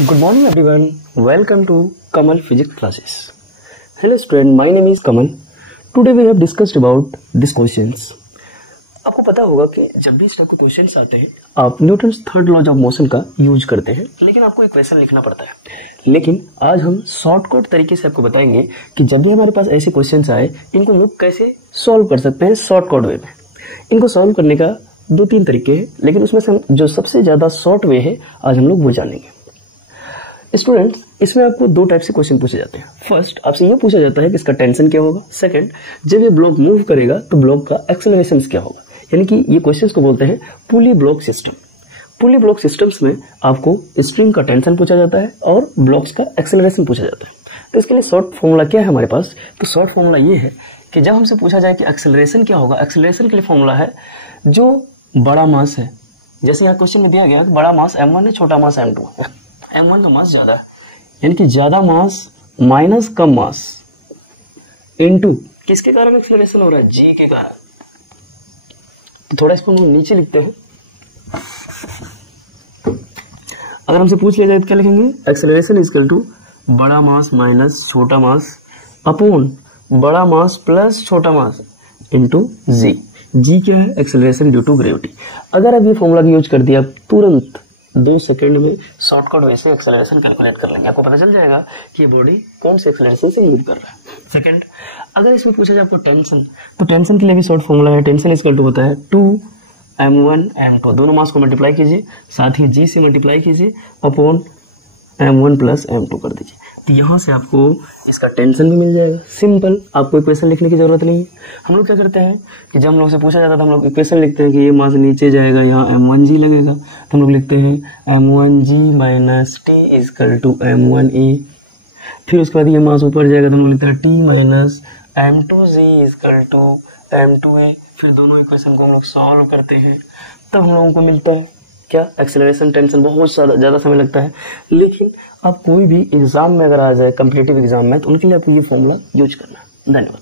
Good morning everyone. Welcome to Kamal Physics Classes. Hello student, my name is Kamal. Today we have discussed about these questions. आपको पता होगा कि जब भी इस टाइप के क्वेश्चंस आते हैं आप Newton's third laws of motion का यूज करते हैं, लेकिन आपको इक्वेशन लिखना पड़ता है। लेकिन आज हम शॉर्टकट तरीके से आपको बताएंगे कि जब भी हमारे पास ऐसे क्वेश्चंस आए इनको हम लोग कैसे सॉल्व कर सकते हैं शॉर्टकट वे में। इनको सॉल्व करने का 2-3 तरीके हैं, लेकिन उसमें से जो सबसे ज्यादा शॉर्ट वे है आज हम लोग वो जानेंगे। स्टूडेंट्स, इसमें आपको 2 टाइप से क्वेश्चन पूछे जाते हैं। फर्स्ट, आपसे ये पूछा जाता है कि इसका टेंशन क्या होगा। सेकंड, जब ये ब्लॉक मूव करेगा तो ब्लॉक का एक्सेलरेशन क्या होगा। यानी कि ये क्वेश्चंस को बोलते हैं पुली ब्लॉक सिस्टम। पुली ब्लॉक सिस्टम्स में आपको स्ट्रिंग का टेंशन पूछा जाता है और ब्लॉक्स का एक्सेलरेशन पूछा जाता है। तो इसके लिए शॉर्ट फॉर्मूला क्या है हमारे पास? तो शॉर्ट फॉर्मूला ये है कि जब हमसे पूछा जाए कि एक्सेलरेशन क्या होगा, एक्सेलरेशन के लिए फॉर्मूला है जो बड़ा मास है। जैसे यहाँ क्वेश्चन में दिया गया कि बड़ा मास m1 है, छोटा मास m2 है। m1 का मास ज्यादा है, यानी कि ज्यादा मास माइनस कम मास इनटू किसके कारण एक्सेलरेशन हो रहा है? g के कारण। तो थोड़ा इसको हम नीचे लिखते हैं। अगर हमसे पूछ लिया जाए तो क्या लिखेंगे? एक्सेलरेशन इक्वल टू बड़ा मास माइनस छोटा मास अपॉन बड़ा मास प्लस छोटा मास इनटू g। g क्या है? Acceleration due to gravity. अगर आप ये फॉर्मूला का यूज कर दिया तुरंत 2 सेकंड में शॉर्टकट वैसे एक्सेलरेशन कैलकुलेट कर लेंगे। आपको पता चल जाएगा कि ये बॉडी कौन से एक्सेलरेशन से मूव कर रहा है। सेकंड, अगर इसमें पूछा जाए आपको टेंशन, तो टेंशन के लिए भी शॉर्ट फॉर्मूला है। टेंशन इक्वल टू होता है 2m1 m2, दोनों मास को मल्टीप्लाई कीजिए, साथ ही g से मल्टीप्लाई कीजिए अपॉन m1 प्लस m2 कर दीजिए। तो यहाँ से आपको इसका टेंशन भी मिल जाएगा। सिंपल, आपको इक्वेशन लिखने की जरूरत नहीं है। हम लोग क्या करते हैं कि जब हम लोग से पूछा जाता है तो हम लोग इक्वेशन लिखते हैं कि ये मास नीचे जाएगा, यहाँ m1g लगेगा, तो हम लोग लिखते हैं m1g minus t equal to m1a। फिर उसके बाद ये मास ऊपर जाएगा तो हम लोग लिखते हैं t minus m2g equal to m2a। फिर दोनों इक्वेशन को हम लोग सॉल्व करते हैं, तब हम लोगों को मिलता है क्या? एक्सेलरेशन। टेंशन बहुत ज़्यादा समय लगता है, लेकिन आप कोई भी एग्जाम में अगर आ जाए, कॉम्पिटिटिव एग्जाम में, तो उनके लिए आपको ये फॉर्मूला यूज करना है। धन्यवाद।